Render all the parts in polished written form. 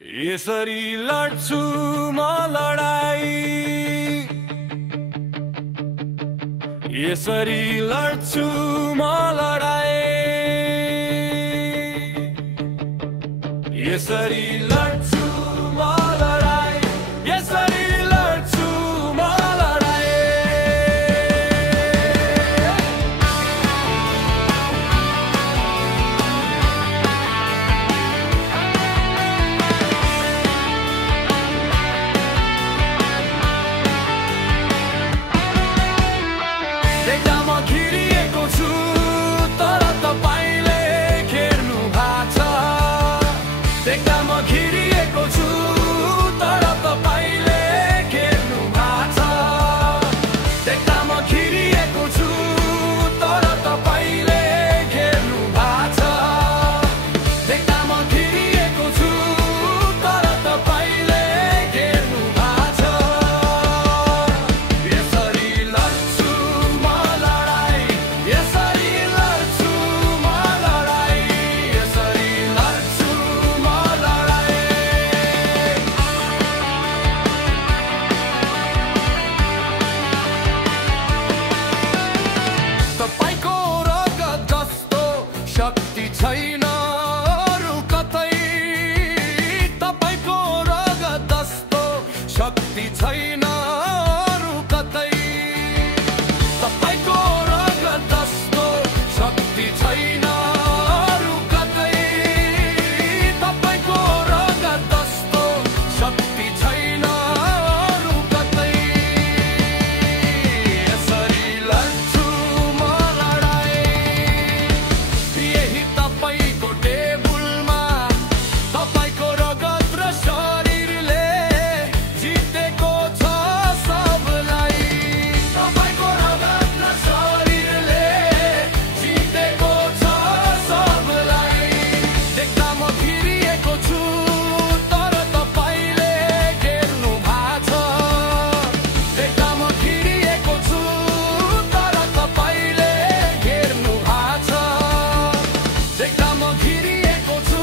यसरी लड्छु म लडाई, यसरी लड्छु म लडाई, यसरी लड्छु म लडाई, यसरी लड्छु म लडाई। देख्दा म खिरिएको छु तर तपाईले खेर्नु भएको छ। देख्दा म खिरिएको छु तर तपाईले खेर्नु भएको छ। देख्दा म खिरिएको छु तर तपाईले खेर्नु भएको छ। देख्दा म खिरिएको छु तर तपाईले खेर्नु भएको छ। यसरी लड्छु म लडाई, यसरी लड्छु म लडाई, यसरी लड्छु म लडाई। तपाईको रगत जस्तो शक्ति छैन अरू कतै, तपाईको रगत जस्तो शक्ति छैन अरू कतै, तपाईको रगत जस्तो शक्ति छैन अरू कतै, तपाईको रगत जस्तो शक्ति छैन अरू कतै। यसरी लड्छु म लडाई, यही तपाईको टेबुलमा तपाईको रगत र शरीरले जितेको छ सबलाई। तपाईको रगत र शरीरले जितेको छ सबलाई। देख्दा म खिरिएको छु तर तपाईले घेर्नु भएको छ। देख्दा म खिरिएको छु तर तपाईले घेर्नु भएको छ। देख्दा म खिरिएको छु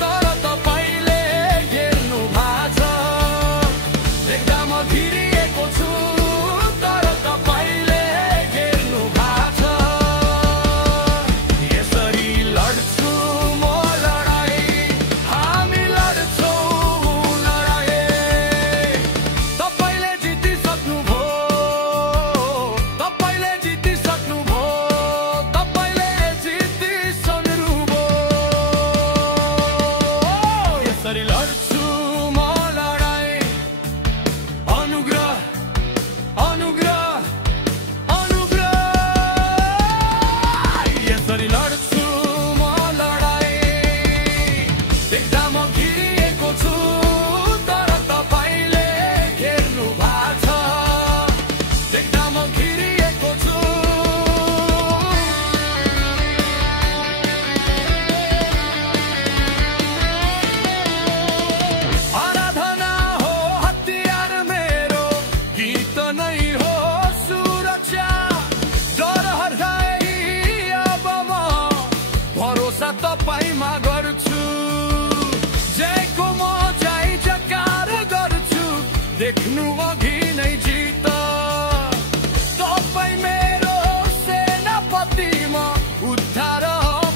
तर तपाईले घेर्नु भएको छ। देख्दा म खिरिएको छु तर तपाईले घेर्नु भएको छ। यसरी लड्छु म लडाई, हामी लड्छौँ लडाई। तपाईले जितिसक्नुभयो, तपाईले जितिसक्नुभयो, तपाईले जितिसक्नुभयो। यसरी लड्छु म लडाई, अनुग्रह अनुग्रह अनुग्रह। यसरी लड्छु म लडाई, देख्दा म घिरिएको छु तर तपाईले घेर्नु भएको छ। देख्दा म घिरिएको छु। आराधना हो हतियार मेरो, गीत नै हो सुरक्षा। डर हराई अब म भरोसा तपाईमा गर्छु। जयको म जय जयकार गर्छु, देख्नु अघि नै जित। तपाई मेरो सेनापतिमा उद्धार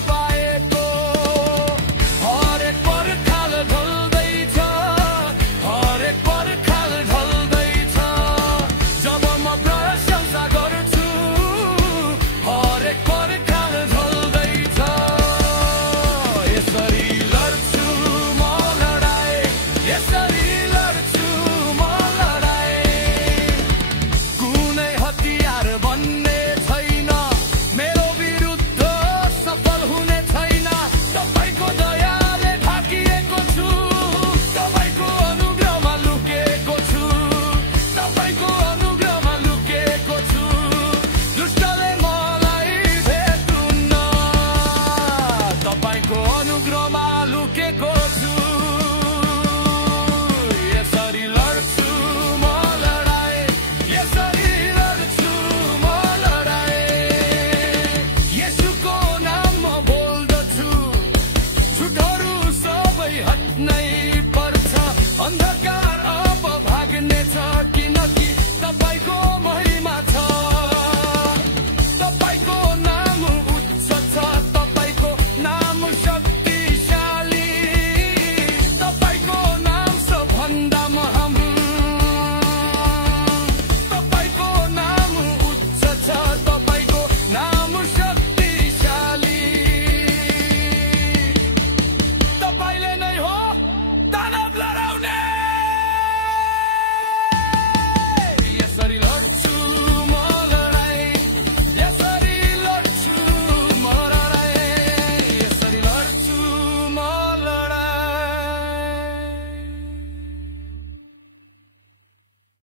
पाएको। हरेक पर्खाल ढल्दैछ, हरेक पर्खाल ढल्दैछ। जब म प्रशंसा गर्छु हरेक पर्खाल ढल्दैछ। यसरी लड्छु म लडाई, यसरी लड्छु म लडाई। कुनै हतियार बन्ने छैन मेरो विरुद्ध, सफल हुने छैन। तपाईको दयाले ढाकिएको छु, तपाईको अनुग्रहमा लुकेको छु, तपाईको अनुग्रहमा लुकेको छु। दुष्टले मलाई भेट्नुहुन्न, तपाईको अनुग्रहमा लुकेको